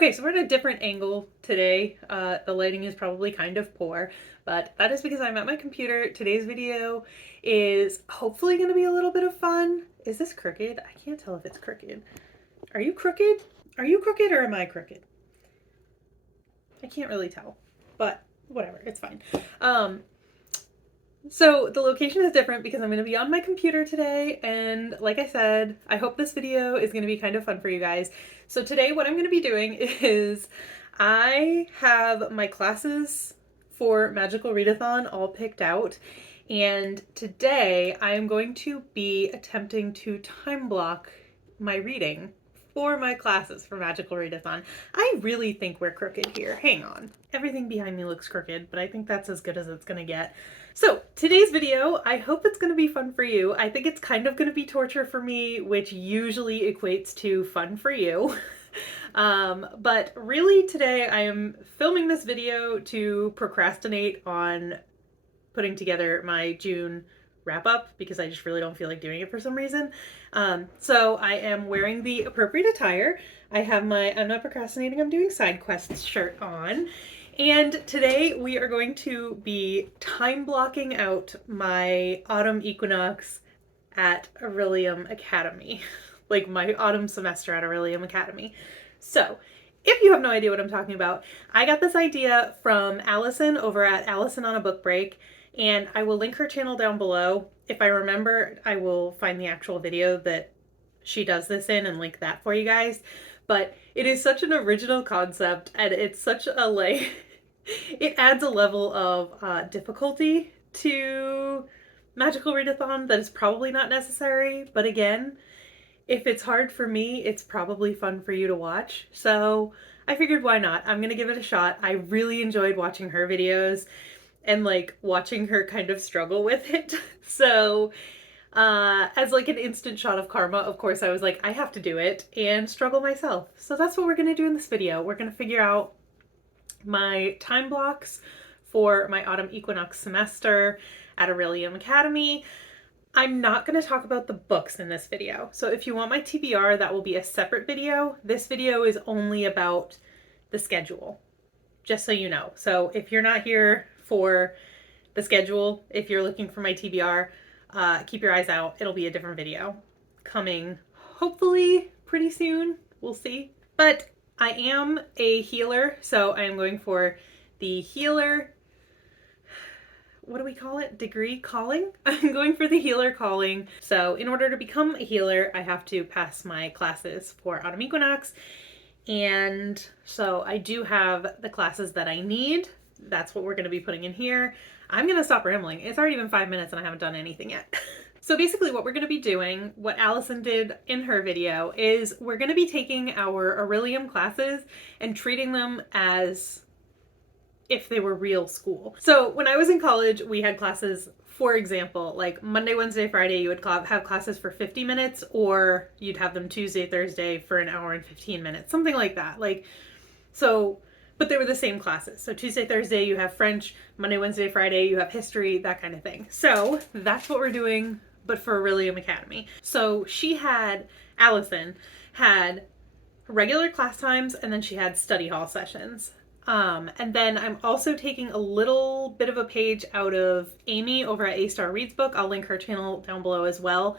Okay, so we're at a different angle today. The lighting is probably kind of poor, but that is because I'm at my computer. Today's video is hopefully going to be a little bit of fun. Is this crooked? I can't tell if it's crooked. Are you crooked? Are you crooked or am I crooked? I can't really tell, but whatever, it's fine. So the location is different because I'm going to be on my computer today, and like I said, I hope this video is going to be kind of fun for you guys. So today what I'm going to be doing is I have my classes for Magical Readathon all picked out, and today I am going to be attempting to time block my reading for my classes for Magical Readathon. I really think we're crooked here. Hang on. Everything behind me looks crooked, but I think that's as good as it's gonna get. So today's video, I hope it's gonna be fun for you. I think it's kind of gonna be torture for me, which usually equates to fun for you. But really today I am filming this video to procrastinate on putting together my June wrap up because I just really don't feel like doing it for some reason. So I am wearing the appropriate attire. I have my I'm Not Procrastinating, I'm Doing Side Quests shirt on. And today we are going to be time blocking out my autumn equinox at Orilium Academy. Like my autumn semester at Orilium Academy. So if you have no idea what I'm talking about, I got this idea from Allison over at Allison on a Book Break, and I will link her channel down below. If I remember, I will find the actual video that she does this in and link that for you guys. But it is such an original concept, and it's such a like, it adds a level of difficulty to Magical Readathon that is probably not necessary. But again, if it's hard for me, it's probably fun for you to watch. So I figured why not? I'm gonna give it a shot. I really enjoyed watching her videos and like watching her kind of struggle with it. So as like an instant shot of karma, of course I was like, I have to do it and struggle myself. So that's what we're gonna do in this video. We're gonna figure out my time blocks for my autumn equinox semester at Orilium Academy. I'm not going to talk about the books in this video. So if you want my TBR, that will be a separate video. This video is only about the schedule, just so you know. So if you're not here for the schedule, if you're looking for my TBR, keep your eyes out. It'll be a different video coming hopefully pretty soon. We'll see. But I am a healer, so I am going for the healer, what do we call it? Degree calling? I'm going for the healer calling. So in order to become a healer, I have to pass my classes for autumn equinox. And so I do have the classes that I need. That's what we're going to be putting in here. I'm going to stop rambling. It's already been 5 minutes and I haven't done anything yet. So basically what we're going to be doing, what Allison did in her video, is we're going to be taking our Orilium classes and treating them as if they were real school. So when I was in college, we had classes, for example, like Monday, Wednesday, Friday, you would have classes for 50 minutes, or you'd have them Tuesday, Thursday for an hour and 15 minutes, something like that. Like, so, but they were the same classes. So Tuesday, Thursday, you have French, Monday, Wednesday, Friday, you have history, that kind of thing. So that's what we're doing, but for Orilium Academy. So Allison had regular class times, and then she had study hall sessions. And then I'm also taking a little bit of a page out of Amy over at A Star Reads book. I'll link her channel down below as well.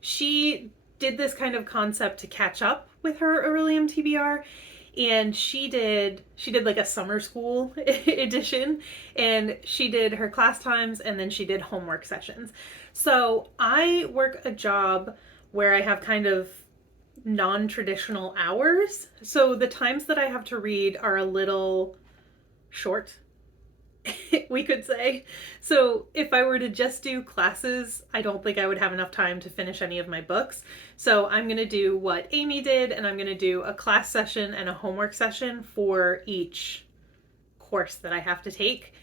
She did this kind of concept to catch up with her Orilium TBR, and she did like a summer school edition, and she did her class times and then she did homework sessions. So I work a job where I have kind of non-traditional hours, so the times that I have to read are a little short, we could say. So if I were to just do classes, I don't think I would have enough time to finish any of my books. So I'm going to do what Amy did, and I'm going to do a class session and a homework session for each course that I have to take.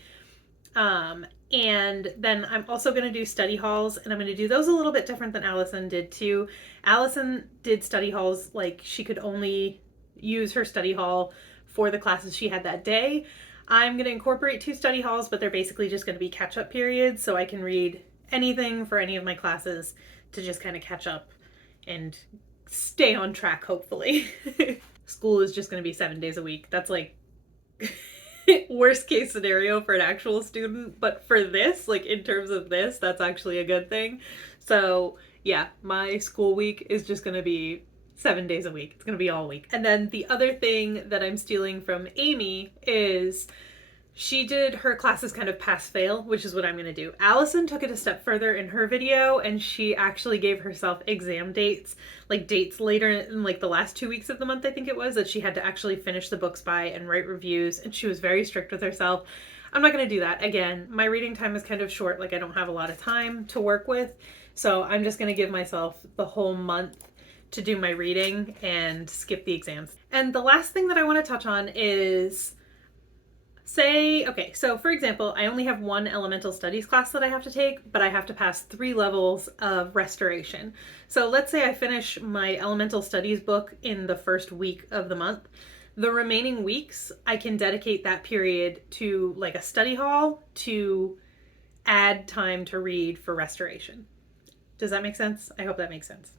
And then I'm also going to do study halls, and I'm going to do those a little bit different than Allison did too. Allison did study halls, like she could only use her study hall for the classes she had that day. I'm going to incorporate 2 study halls, but they're basically just going to be catch-up periods, so I can read anything for any of my classes to just kind of catch up and stay on track, hopefully. school is just going to be 7 days a week. That's like worst case scenario for an actual student, but for this, like in terms of this, that's actually a good thing. So yeah, my school week is just gonna be 7 days a week. It's gonna be all week. And then the other thing that I'm stealing from Amy is she did her classes kind of pass fail, which is what I'm going to do. Allison took it a step further in her video, and she actually gave herself exam dates, like dates later in like the last 2 weeks of the month, I think it was, that she had to actually finish the books by and write reviews, and she was very strict with herself. I'm not going to do that. Again, my reading time is kind of short, like I don't have a lot of time to work with, so I'm just going to give myself the whole month to do my reading and skip the exams. And the last thing that I want to touch on is okay, so for example, I only have one elemental studies class that I have to take, but I have to pass 3 levels of restoration. So let's say I finish my elemental studies book in the first week of the month. The remaining weeks, I can dedicate that period to like a study hall to add time to read for restoration. Does that make sense? I hope that makes sense.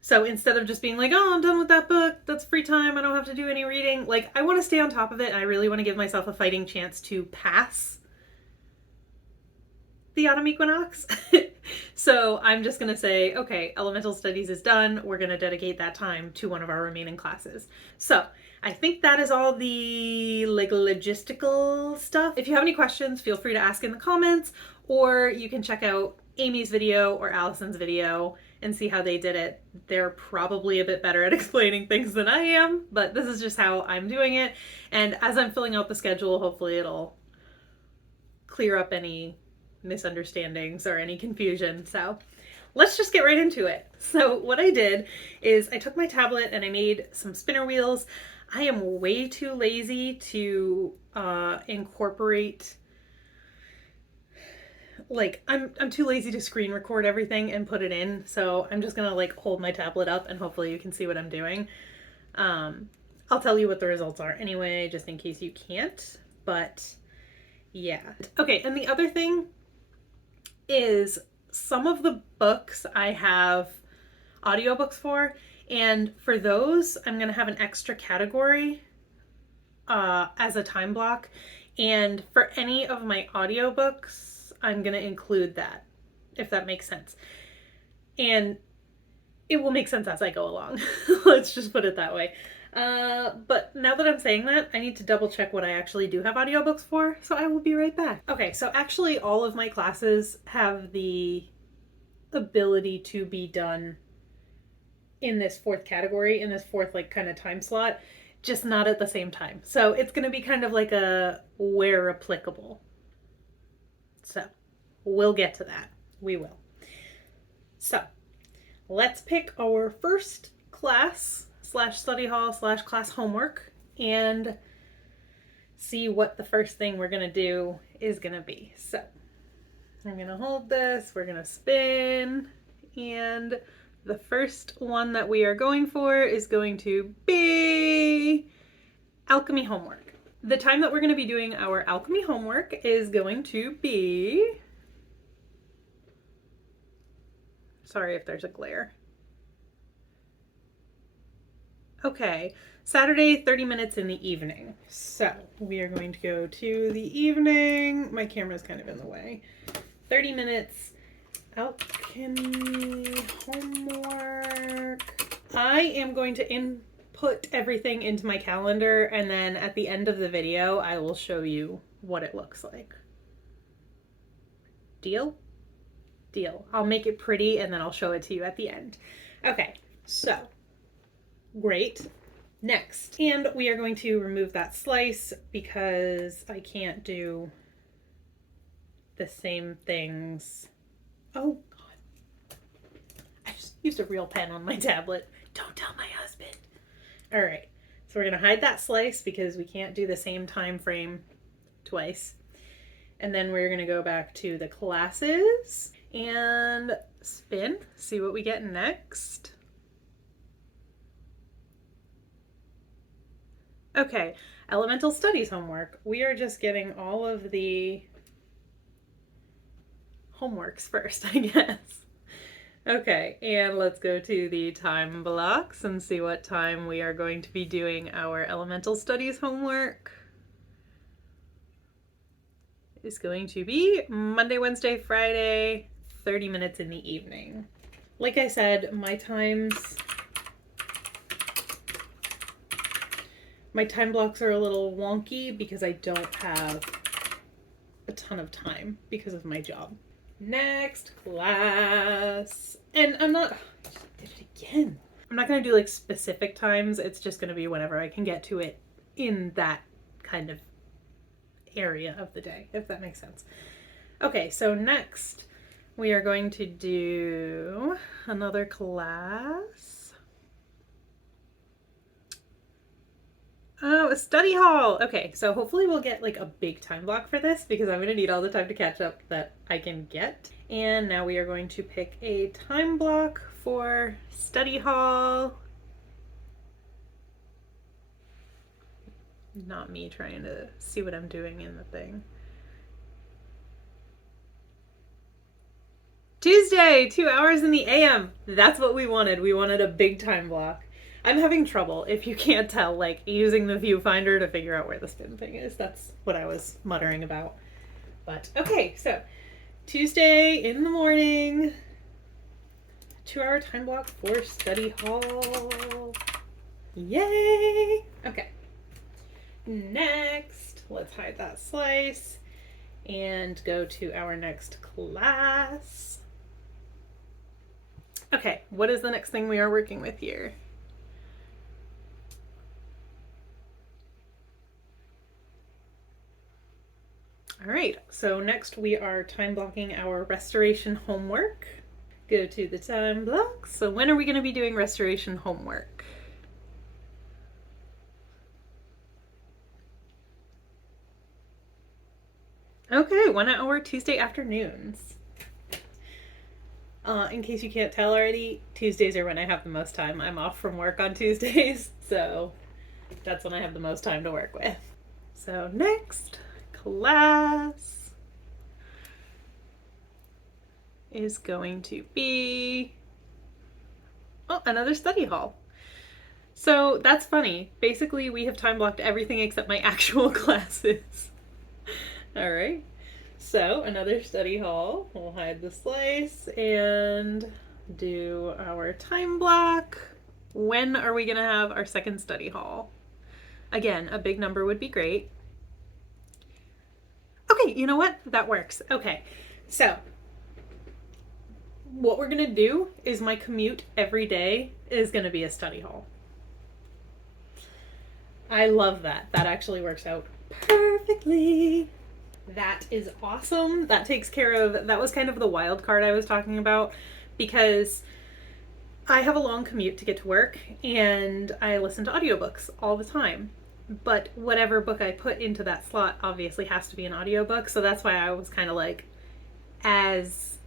So instead of just being like, oh, I'm done with that book, that's free time, I don't have to do any reading, like I want to stay on top of it, and I really want to give myself a fighting chance to pass the autumn equinox. So I'm just going to say, okay, elemental studies is done. We're going to dedicate that time to one of our remaining classes. So I think that is all the like logistical stuff. If you have any questions, feel free to ask in the comments, or you can check out Amy's video or Allison's video and see how they did it. They're probably a bit better at explaining things than I am, but this is just how I'm doing it. And as I'm filling out the schedule, hopefully it'll clear up any misunderstandings or any confusion. So let's just get right into it. So what I did is I took my tablet and I made some spinner wheels. I am way too lazy to incorporate, like I'm too lazy to screen record everything and put it in, so I'm just gonna like hold my tablet up and hopefully you can see what I'm doing. I'll tell you what the results are anyway, just in case you can't, but yeah. Okay, and the other thing is some of the books I have audiobooks for, and for those I'm gonna have an extra category as a time block, and for any of my audiobooks I'm gonna include that, if that makes sense. And it will make sense as I go along. Let's just put it that way. But now that I'm saying that, I need to double check what I actually do have audiobooks for, so I will be right back. Okay, so actually all of my classes have the ability to be done in this 4th category, in this 4th like kind of time slot, just not at the same time. So it's gonna be kind of like a where applicable. So we'll get to that. We will. So let's pick our first class / study hall / class homework and see what the first thing we're going to do is going to be. So I'm going to hold this, we're going to spin, and the first one that we are going for is going to be alchemy homework. The time that we're going to be doing our alchemy homework is going to be, sorry if there's a glare. Okay, Saturday, 30 minutes in the evening. So we are going to go to the evening. My camera's kind of in the way. 30 minutes, alchemy homework. I am going to input everything into my calendar, and then at the end of the video, I will show you what it looks like. Deal? Deal. I'll make it pretty and then I'll show it to you at the end. Okay, so great. Next, and we are going to remove that slice because I can't do the same things. Oh God, I just used a real pen on my tablet. Don't tell my husband. All right, so we're gonna hide that slice because we can't do the same time frame twice. And then we're gonna go back to the classes and spin, see what we get next. Okay, elemental studies homework. We are just getting all of the homeworks first, I guess. Okay, and let's go to the time blocks and see what time we are going to be doing our elemental studies homework. It's going to be Monday, Wednesday, Friday, 30 minutes in the evening. Like I said, my time blocks are a little wonky because I don't have a ton of time because of my job. Next class. And I did it again. I'm not going to do like specific times. It's just going to be whenever I can get to it in that kind of area of the day, if that makes sense. Okay, so next we are going to do another class. Oh, a study hall. Okay, so hopefully we'll get like a big time block for this because I'm going to need all the time to catch up that I can get. And now we are going to pick a time block for study hall. Not me trying to see what I'm doing in the thing. Tuesday, 2 hours in the AM. That's what we wanted. We wanted a big time block. I'm having trouble, if you can't tell, like using the viewfinder to figure out where the spin thing is. That's what I was muttering about. But okay, so Tuesday in the morning, 2 hour time block for study hall. Yay! Okay. Next, let's hide that slice and go to our next class. Okay, what is the next thing we are working with here? All right, so next we are time blocking our restoration homework. Go to the time block. So when are we going to be doing restoration homework? Okay, 1 hour Tuesday afternoons. In case you can't tell already, Tuesdays are when I have the most time. I'm off from work on Tuesdays, so that's when I have the most time to work with. So next class is going to be another study hall. So that's funny. Basically, we have time blocked everything except my actual classes. All right. So another study hall. We'll hide the slice and do our time block. When are we going to have our second study hall? Again, a big number would be great. Okay, you know what? That works. Okay, so what we're going to do is my commute every day is going to be a study hall. I love that. That actually works out perfectly. That is awesome. That takes care of, that was kind of the wild card I was talking about because I have a long commute to get to work and I listen to audiobooks all the time. But whatever book I put into that slot obviously has to be an audiobook. So that's why I was kind of like, as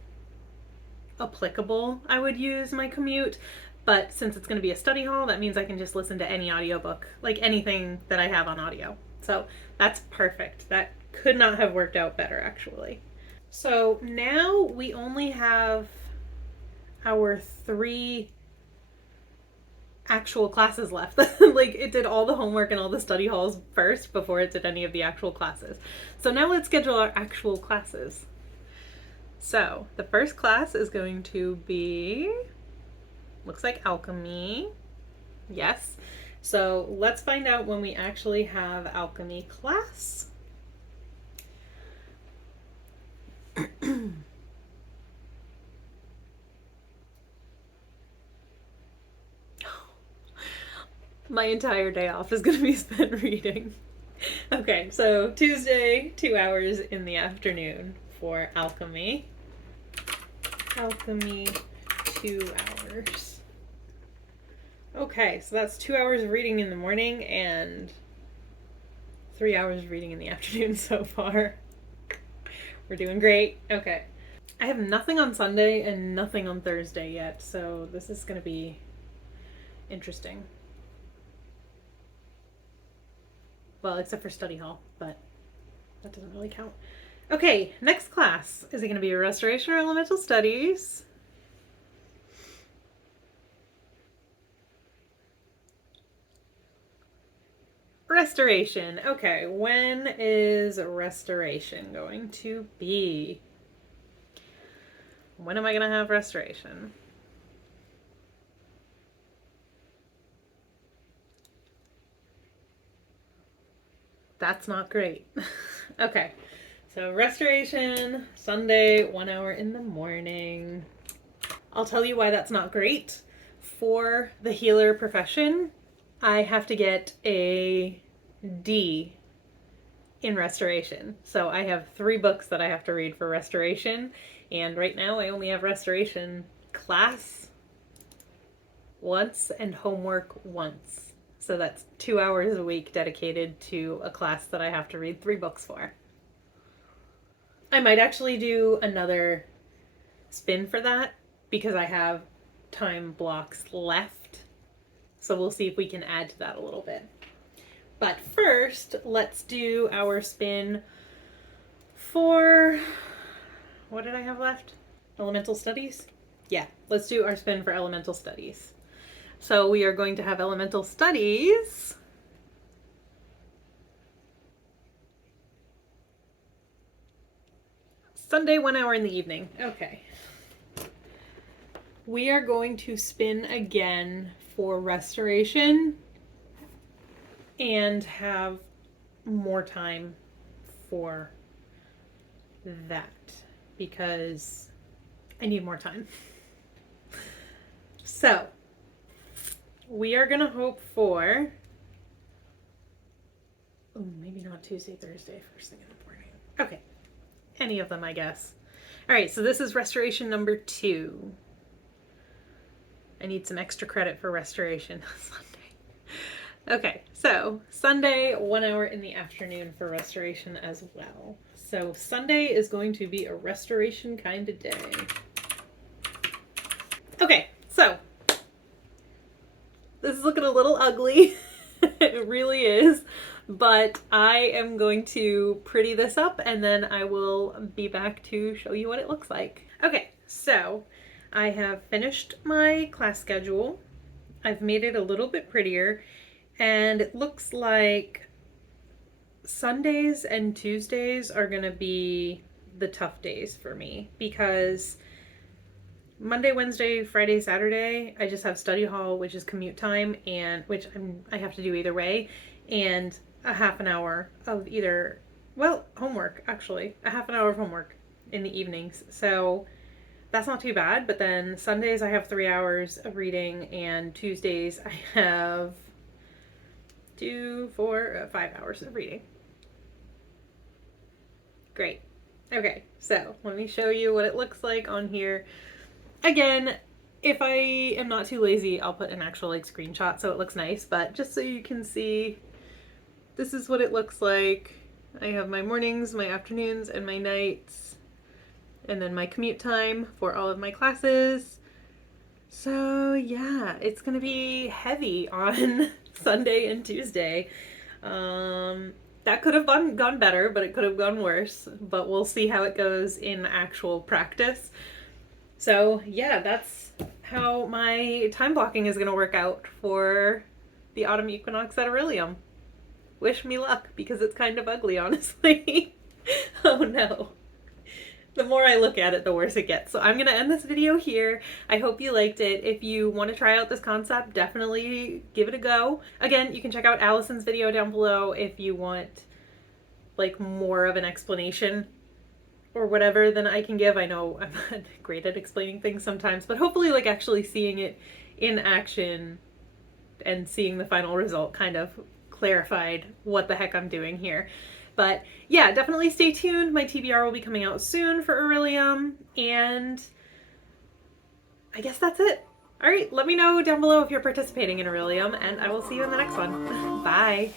applicable I would use my commute. But since it's going to be a study hall, that means I can just listen to any audiobook, like anything that I have on audio. So that's perfect. That could not have worked out better, actually. So now we only have our 3 actual classes left. Like it did all the homework and all the study halls first before it did any of the actual classes. So now let's schedule our actual classes. So the first class is going to be, looks like alchemy. Yes. So let's find out when we actually have alchemy class. My entire day off is going to be spent reading. Okay, so Tuesday, 2 hours in the afternoon for alchemy. Alchemy, 2 hours. Okay, so that's 2 hours of reading in the morning and 3 hours of reading in the afternoon so far. We're doing great. Okay. I have nothing on Sunday and nothing on Thursday yet, so this is going to be interesting. Well, except for study hall, but that doesn't really count. Okay, next class. Is it going to be Restoration or Elemental Studies? restoration. Okay, when is restoration going to be? When am I gonna have restoration? That's not great. Okay, so restoration, Sunday, 1 hour in the morning. I'll tell you why that's not great. For the healer profession, I have to get a D in restoration. So I have 3 books that I have to read for restoration, and right now I only have restoration class once and homework once. So that's 2 hours a week dedicated to a class that I have to read 3 books for. I might actually do another spin for that because I have time blocks left. So we'll see if we can add to that a little bit. But first, let's do our spin for, what did I have left? Elemental Studies? Yeah, let's do our spin for Elemental Studies. So we are going to have Elemental Studies. Sunday, 1 hour in the evening. Okay. We are going to spin again for restoration and have more time for that because I need more time. So we are gonna hope for, maybe not Tuesday, Thursday, first thing in the morning. Okay, any of them, I guess. All right, so this is restoration number 2. I need some extra credit for restoration Sunday. Okay, so Sunday, 1 hour in the afternoon for restoration as well. So Sunday is going to be a restoration kind of day. Okay, so this is looking a little ugly. It really is. But I am going to pretty this up and then I will be back to show you what it looks like. Okay, so I have finished my class schedule. I've made it a little bit prettier and it looks like Sundays and Tuesdays are gonna be the tough days for me because Monday, Wednesday, Friday, Saturday, I just have study hall, which is commute time, and which I have to do either way, and a half an hour of either, well, homework, actually. A half an hour of homework in the evenings. So that's not too bad, but then Sundays I have 3 hours of reading, and Tuesdays I have 5 hours of reading. Great. Okay, so let me show you what it looks like on here. Again, if I am not too lazy, I'll put an actual screenshot so it looks nice, but just so you can see, this is what it looks like. I have my mornings, my afternoons, and my nights, and then my commute time for all of my classes. So yeah, it's gonna be heavy on Sunday and Tuesday. That could have gone better, but it could have gone worse, but we'll see how it goes in actual practice. So yeah, that's how my time blocking is going to work out for the autumn equinox at Orilium. Wish me luck, because it's kind of ugly, honestly. Oh no. The more I look at it, the worse it gets. So I'm going to end this video here. I hope you liked it. If you want to try out this concept, definitely give it a go. Again, you can check out Allison's video down below if you want more of an explanation or whatever than I can give. I know I'm not great at explaining things sometimes, but hopefully actually seeing it in action and seeing the final result kind of clarified what the heck I'm doing here. But yeah, definitely stay tuned. My TBR will be coming out soon for Orilium, and I guess that's it. All right, let me know down below if you're participating in Orilium, and I will see you in the next one. Bye.